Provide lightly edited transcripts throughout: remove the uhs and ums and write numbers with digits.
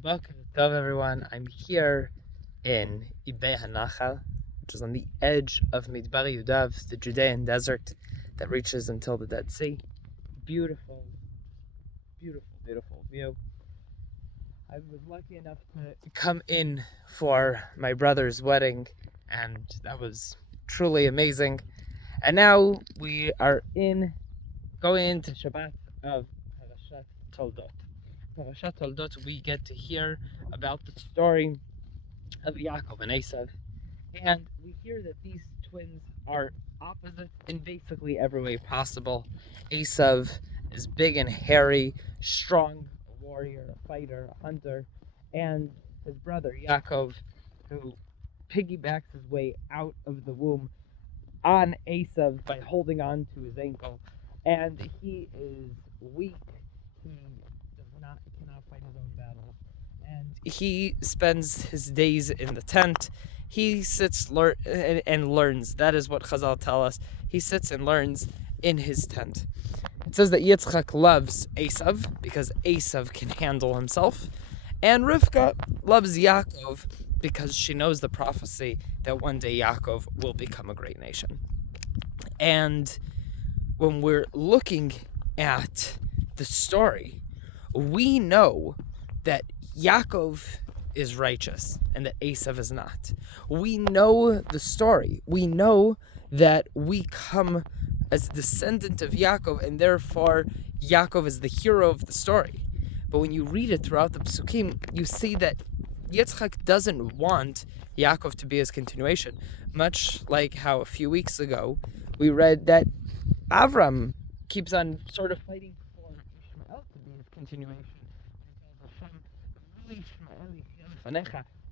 Boker Tov, everyone. I'm here in Ibei Hanachal, which is on the edge of Midbar Yudav, the Judean desert that reaches until the Dead Sea. Beautiful, beautiful, beautiful view. I was lucky enough to come in for my brother's wedding, and that was truly amazing. And now we are going into Shabbat of Parashat Toldot. Parashat Toldot, we get to hear about the story of Yaakov and Esav, and we hear that these twins are opposites in basically every way possible. Esav is big and hairy, strong, a warrior, a fighter, a hunter, and his brother Yaakov, who piggybacks his way out of the womb on Esav by holding on to his ankle, and he is weak. He cannot fight his own battles, and he spends his days in the tent. He sits and learns. That is what Chazal tell us. He sits and learns in his tent. It says that Yitzchak loves Esav because Esav can handle himself, and Rivka loves Yaakov because she knows the prophecy that one day Yaakov will become a great nation. And when we're looking at the story, we know that Yaakov is righteous and that Esav is not. We know the story. We know that we come as descendant of Yaakov, and therefore Yaakov is the hero of the story. But when you read it throughout the Psukim, you see that Yitzchak doesn't want Yaakov to be his continuation, much like how a few weeks ago we read that Avram keeps on sort of fighting for Ishmael to be his continuation.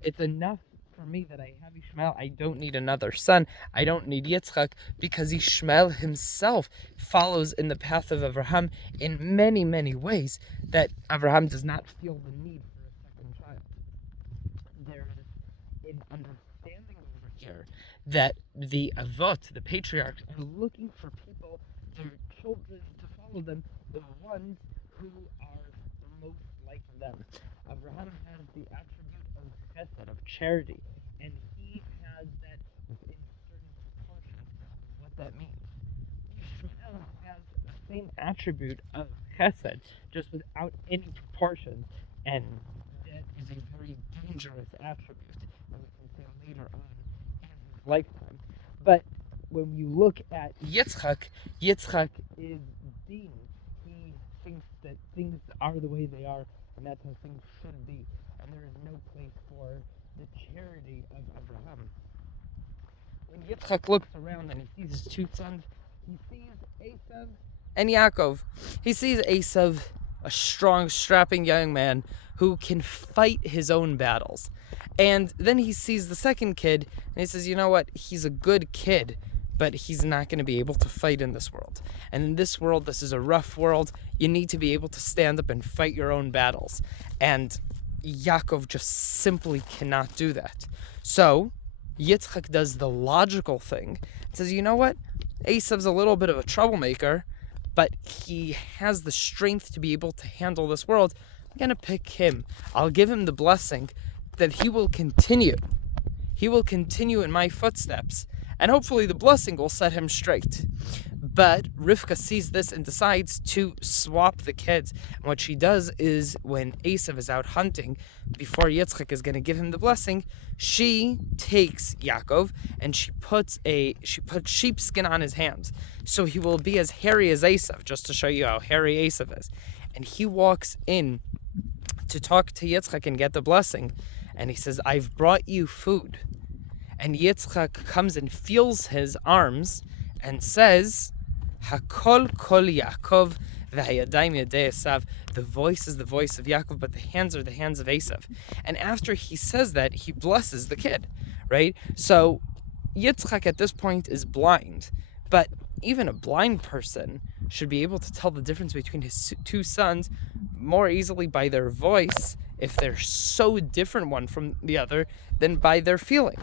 It's enough for me that I have Ishmael. I don't need another son. I don't need Yitzchak, because Ishmael himself follows in the path of Abraham in many, many ways that Abraham does not feel the need for a second child. There is an understanding over here that the Avot, the patriarchs, are looking for people, their children, to follow them, the ones who are the most like them. Abraham has the attribute of chesed, of charity, and he has that within certain proportions of what that means. Ishmael has the same attribute of chesed, just without any proportions, and that is a very dangerous attribute that we can say later on in his lifetime. But when you look at Yitzchak is Din. He thinks that things are the way they are, and that's how things should be, and there is no place for the charity of Abraham. When Yitzchak looks around and he sees his two sons, he sees Esav and Yaakov. He sees Esav, a strong, strapping young man who can fight his own battles. And then he sees the second kid, and he says, you know what, he's a good kid, but he's not going to be able to fight in this world. And in this world, this is a rough world. You need to be able to stand up and fight your own battles. And Yaakov just simply cannot do that. So Yitzchak does the logical thing. Says, you know what? Esav's a little bit of a troublemaker, but he has the strength to be able to handle this world. I'm going to pick him. I'll give him the blessing that he will continue. He will continue in my footsteps, and hopefully the blessing will set him straight. But Rivka sees this and decides to swap the kids. And what she does is, when Esav is out hunting, before Yitzchak is going to give him the blessing, she takes Yaakov and she puts sheepskin on his hands, so he will be as hairy as Esav, just to show you how hairy Esav is. And he walks in to talk to Yitzchak and get the blessing, and he says, I've brought you food. And Yitzchak comes and feels his arms and says, Hakol kol Yaakov v'hayadayim yadei Esav. The voice is the voice of Yaakov, but the hands are the hands of Esav. And after he says that, he blesses the kid, right? So Yitzchak at this point is blind, but even a blind person should be able to tell the difference between his two sons more easily by their voice, if they're so different one from the other, than by their feeling.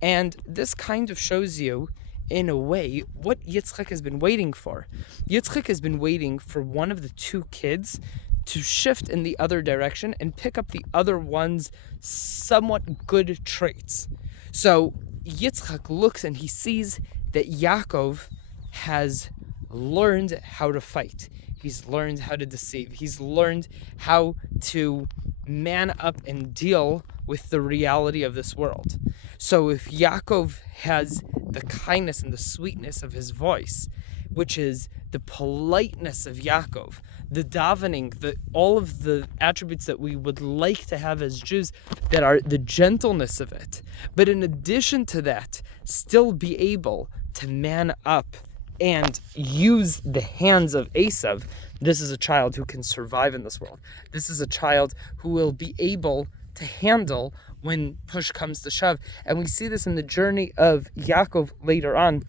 And this kind of shows you, in a way, what Yitzchak has been waiting for. Yitzchak has been waiting for one of the two kids to shift in the other direction and pick up the other one's somewhat good traits. So Yitzchak looks and he sees that Yaakov has learned how to fight. He's learned how to deceive. He's learned how to man up and deal with the reality of this world. So if Yaakov has the kindness and the sweetness of his voice, which is the politeness of Yaakov, the davening, all of the attributes that we would like to have as Jews, that are the gentleness of it, but in addition to that, still be able to man up and use the hands of Esav. This is a child who can survive in this world. This is a child who will be able to handle when push comes to shove. And we see this in the journey of Yaakov later on,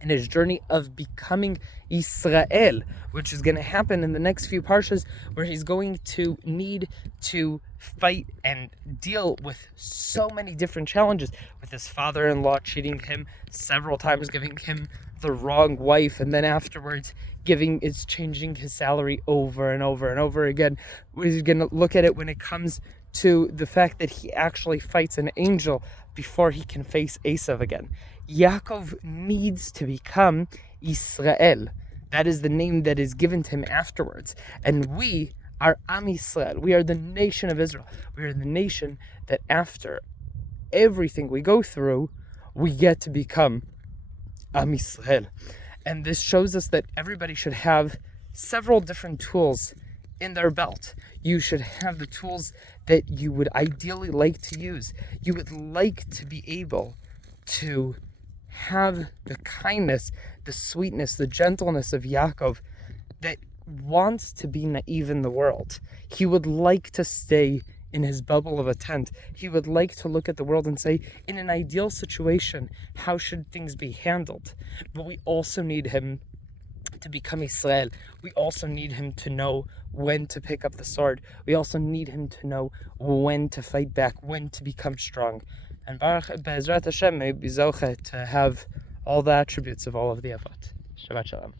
in his journey of becoming Israel, which is going to happen in the next few parshas, where he's going to need to fight and deal with so many different challenges, with his father-in-law cheating him several times, giving him the wrong wife, and then afterwards changing his salary over and over and over again. We're going to look at it when it comes to the fact that he actually fights an angel before he can face Esav again. Yaakov needs to become Israel. That is the name that is given to him afterwards. And we are Am Yisrael. We are the nation of Israel. We are the nation that after everything we go through, we get to become Am Yisrael. And this shows us that everybody should have several different tools in their belt. You should have the tools that you would ideally like to use. You would like to be able to have the kindness, the sweetness, the gentleness of Yaakov that wants to be naive in the world. He would like to stay in his bubble of a tent. He would like to look at the world and say, in an ideal situation, how should things be handled? But we also need him to become Israel. We also need him to know when to pick up the sword. We also need him to know when to fight back, when to become strong. And Baruch Be'ezrat Hashem may be zoche to have all the attributes of all of the Avot. Shabbat Shalom.